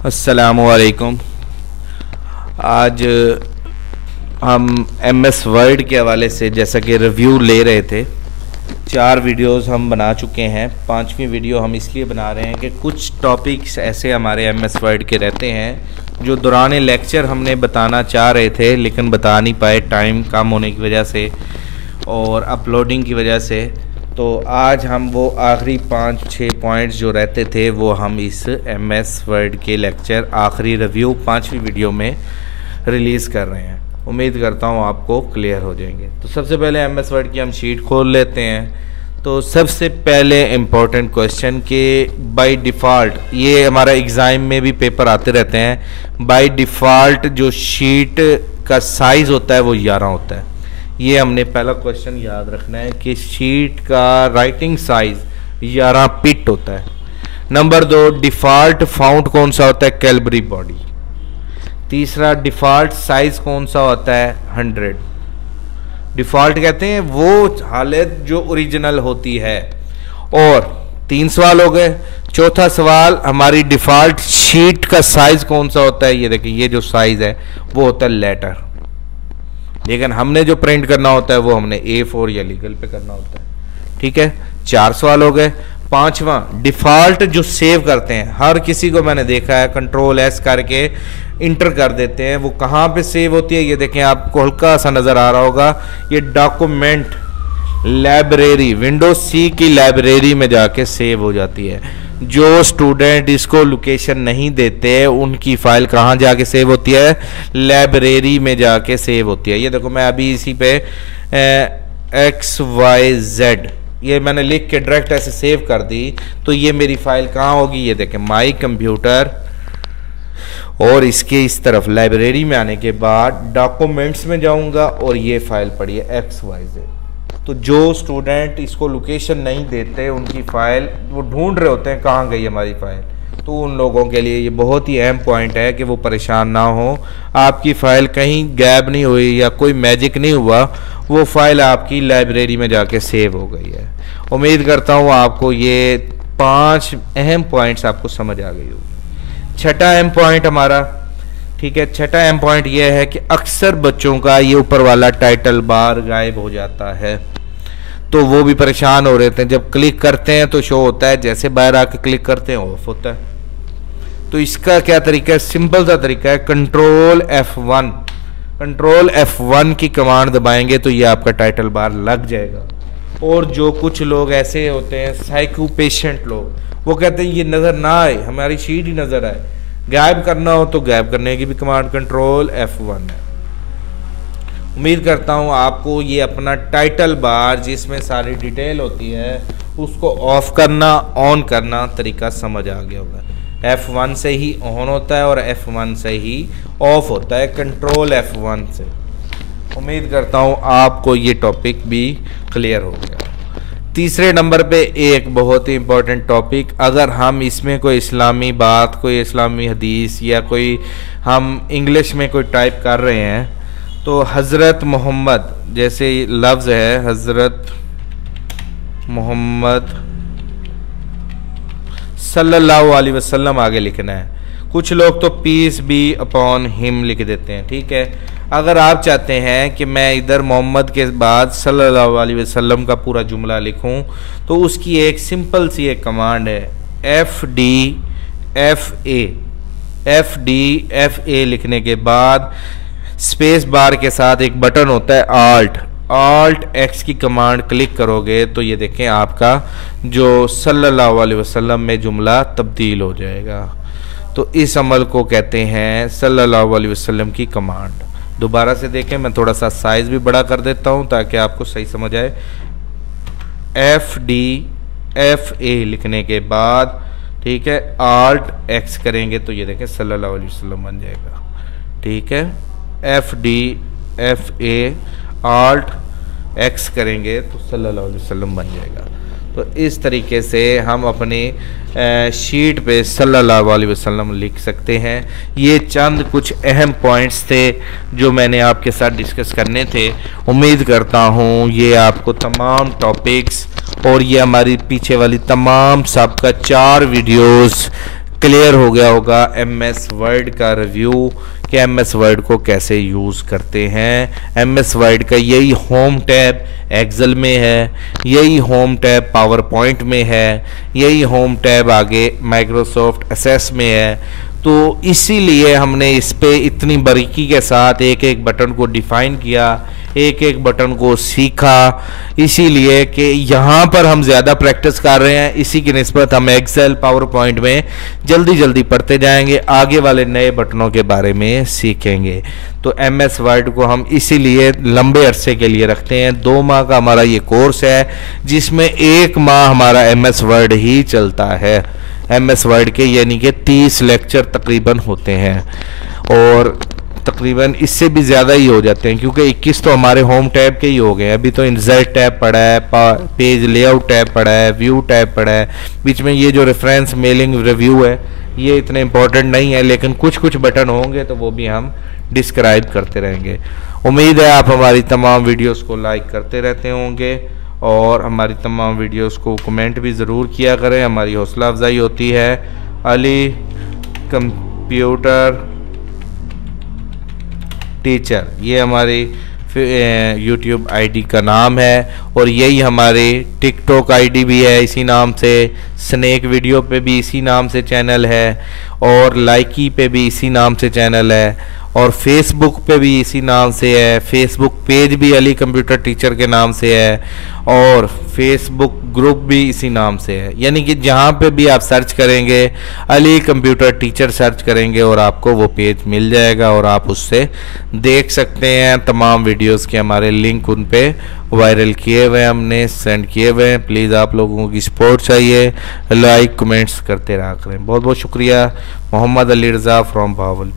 अस्सलामुअलैकुम। आज हम MS वर्ड के हवाले से जैसा कि रिव्यू ले रहे थे, 4 वीडियोस हम बना चुके हैं। 5वीं वीडियो हम इसलिए बना रहे हैं कि कुछ टॉपिक्स ऐसे हमारे MS वर्ड के रहते हैं जो दौरान लेक्चर हमने बताना चाह रहे थे लेकिन बता नहीं पाए, टाइम कम होने की वजह से और अपलोडिंग की वजह से। तो आज हम वो आखिरी 5-6 पॉइंट्स जो रहते थे वो हम इस MS वर्ड के लेक्चर आखिरी रिव्यू 5वीं वीडियो में रिलीज़ कर रहे हैं। उम्मीद करता हूँ आपको क्लियर हो जाएंगे। तो सबसे पहले MS वर्ड की हम शीट खोल लेते हैं। तो सबसे पहले इम्पोर्टेंट क्वेश्चन कि बाय डिफ़ॉल्ट, ये हमारा एग्ज़ाम में भी पेपर आते रहते हैं, बाय डिफ़ॉल्ट जो शीट का साइज़ होता है वो 11 होता है। ये हमने पहला क्वेश्चन याद रखना है कि शीट का राइटिंग साइज 11 पिट होता है। नंबर 2, डिफ़ॉल्ट फाउंट कौन सा होता है? कैलबरी बॉडी। तीसरा, डिफ़ॉल्ट साइज कौन सा होता है? 100। डिफ़ॉल्ट कहते हैं वो हालत जो ओरिजिनल होती है। और 3 सवाल हो गए। चौथा सवाल, हमारी डिफ़ॉल्ट शीट का साइज कौन सा होता है? ये देखिए, ये जो साइज है वो होता है लेटर, लेकिन हमने जो प्रिंट करना होता है वो हमने A4 या लीगल पे करना होता है। ठीक है, 4 सवाल हो गए। 5वां, डिफ़ॉल्ट जो सेव करते हैं, हर किसी को मैंने देखा है Ctrl+S करके इंटर कर देते हैं। वो कहाँ पे सेव होती है? ये देखें, आपको हल्का सा नज़र आ रहा होगा, ये डॉक्यूमेंट लाइब्रेरी, विंडोज C की लाइब्रेरी में जाके सेव हो जाती है। जो स्टूडेंट इसको लोकेशन नहीं देते उनकी फ़ाइल कहाँ जाके सेव होती है? लाइब्रेरी में जाके सेव होती है। ये देखो, मैं अभी इसी पे XYZ ये मैंने लिख के डायरेक्ट ऐसे सेव कर दी, तो ये मेरी फ़ाइल कहाँ होगी? ये देखें, माई कंप्यूटर, और इसके इस तरफ लाइब्रेरी में आने के बाद डॉक्यूमेंट्स में जाऊँगा और ये फ़ाइल पड़ी है XYZ। तो जो स्टूडेंट इसको लोकेशन नहीं देते उनकी फ़ाइल वो ढूंढ रहे होते हैं कहाँ गई हमारी फ़ाइल, तो उन लोगों के लिए ये बहुत ही अहम पॉइंट है कि वो परेशान ना हो। आपकी फ़ाइल कहीं गैप नहीं हुई या कोई मैजिक नहीं हुआ, वो फ़ाइल आपकी लाइब्रेरी में जाके सेव हो गई है। उम्मीद करता हूँ आपको ये 5 अहम पॉइंट्स आपको समझ आ गई होगी। छठा अहम पॉइंट हमारा, ठीक है, छठा अहम पॉइंट ये है कि अक्सर बच्चों का ये ऊपर वाला टाइटल बार गायब हो जाता है, तो वो भी परेशान हो रहे थे। जब क्लिक करते हैं तो शो होता है, जैसे बाहर आके क्लिक करते हैं ऑफ होता है। तो इसका क्या तरीका है? सिंपल सा तरीका है, Ctrl+F1 की कमांड दबाएंगे तो ये आपका टाइटल बार लग जाएगा। और जो कुछ लोग ऐसे होते हैं साइको पेशेंट लोग, वो कहते हैं ये नज़र ना आए, हमारी शीट ही नज़र आए। गायब करना हो तो गायब करने की भी कमांड Ctrl+F1 है। उम्मीद करता हूँ आपको ये अपना टाइटल बार जिसमें सारी डिटेल होती है उसको ऑफ करना ऑन करना तरीका समझ आ गया होगा। F1 से ही ऑन होता है और F1 से ही ऑफ होता है, Ctrl+F1 से। उम्मीद करता हूँ आपको ये टॉपिक भी क्लियर हो गया। तीसरे नंबर पे एक बहुत ही इम्पोर्टेंट टॉपिक, अगर हम इसमें कोई इस्लामी बात, कोई इस्लामी हदीस या कोई हम इंग्लिश में कोई टाइप कर रहे हैं, तो हज़रत मोहम्मद जैसे लफ्ज़ है, हज़रत मोहम्मद सल्लल्लाहु अलैहि वसल्लम आगे लिखना है। कुछ लोग तो पीस बी अपॉन हिम लिख देते हैं। ठीक है, अगर आप चाहते हैं कि मैं इधर मोहम्मद के बाद सल्लल्लाहु अलैहि वसल्लम का पूरा जुमला लिखूं, तो उसकी एक सिंपल सी एक कमांड है, FD_FA लिखने के बाद स्पेस बार के साथ एक बटन होता है Alt+X की कमांड क्लिक करोगे तो ये देखें आपका जो सल्लल्लाहु अलैहि वसल्लम में जुमला तब्दील हो जाएगा। तो इस अमल को कहते हैं सल्लल्लाहु अलैहि वसल्लम की कमांड। दोबारा से देखें, मैं थोड़ा सा साइज भी बड़ा कर देता हूँ ताकि आपको सही समझ आए। FD_FA लिखने के बाद, ठीक है, Alt+X करेंगे तो ये देखें सल्लल्लाहु अलैहि वसल्लम बन जाएगा। ठीक है, FD_FA Alt+X करेंगे तो सल्लल्लाहु अलैहि वसल्लम बन जाएगा। तो इस तरीके से हम अपनी शीट पे सल्लल्लाहु अलैहि वसल्लम लिख सकते हैं। ये चंद कुछ अहम पॉइंट्स थे जो मैंने आपके साथ डिस्कस करने थे। उम्मीद करता हूँ ये आपको तमाम टॉपिक्स और ये हमारी पीछे वाली तमाम सबका 4 वीडियोस क्लियर हो गया होगा एमएस वर्ड का रिव्यू कि एमएस वर्ड को कैसे यूज़ करते हैं। एमएस वर्ड का यही होम टैब एक्सेल में है, यही होम टैब पावर पॉइंट में है, यही होम टैब आगे माइक्रोसॉफ्ट एक्सेस में है। तो इसीलिए हमने इस पे इतनी बारीकी के साथ एक एक बटन को डिफाइन किया, एक एक बटन को सीखा, इसीलिए कि यहाँ पर हम ज़्यादा प्रैक्टिस कर रहे हैं। इसी की निस्बत हम एक्सेल पावर पॉइंट में जल्दी जल्दी पढ़ते जाएंगे, आगे वाले नए बटनों के बारे में सीखेंगे। तो एमएस वर्ड को हम इसीलिए लंबे अरसे के लिए रखते हैं। 2 माह का हमारा ये कोर्स है जिसमें 1 माह हमारा एमएस वर्ड ही चलता है। एमएस वर्ड के यानी कि 30 लेक्चर तकरीबन होते हैं और तकरीबन इससे भी ज़्यादा ही हो जाते हैं, क्योंकि 21 तो हमारे होम टैब के ही हो गए हैं। अभी तो इंसर्ट टैब पड़ा है, पेज लेआउट टैब पड़ा है, व्यू टैब पड़ा है, बीच में ये जो रेफरेंस मेलिंग रिव्यू है ये इतने इंपॉर्टेंट नहीं है, लेकिन कुछ कुछ बटन होंगे तो वो भी हम डिस्क्राइब करते रहेंगे। उम्मीद है आप हमारी तमाम वीडियोस को लाइक करते रहते होंगे और हमारी तमाम वीडियोस को कमेंट भी ज़रूर किया करें, हमारी हौसला अफजाई होती है। अली कंप्यूटर टीचर ये हमारी यूट्यूब आईडी का नाम है और यही हमारी टिकटॉक आईडी भी है इसी नाम से, स्नैक वीडियो पे भी इसी नाम से चैनल है और लाइकी पे भी इसी नाम से चैनल है और फेसबुक पे भी इसी नाम से है। फेसबुक पेज भी अली कंप्यूटर टीचर के नाम से है और फेसबुक ग्रुप भी इसी नाम से है। यानी कि जहाँ पे भी आप सर्च करेंगे अली कंप्यूटर टीचर सर्च करेंगे और आपको वो पेज मिल जाएगा और आप उससे देख सकते हैं। तमाम वीडियोस के हमारे लिंक उन पे वायरल किए हुए हैं, हमने सेंड किए हुए हैं। प्लीज़ आप लोगों की सपोर्ट चाहिए, लाइक कमेंट्स करते रहा करें। बहुत बहुत शुक्रिया। मोहम्मद अली रज़ा फ्रॉम भावल।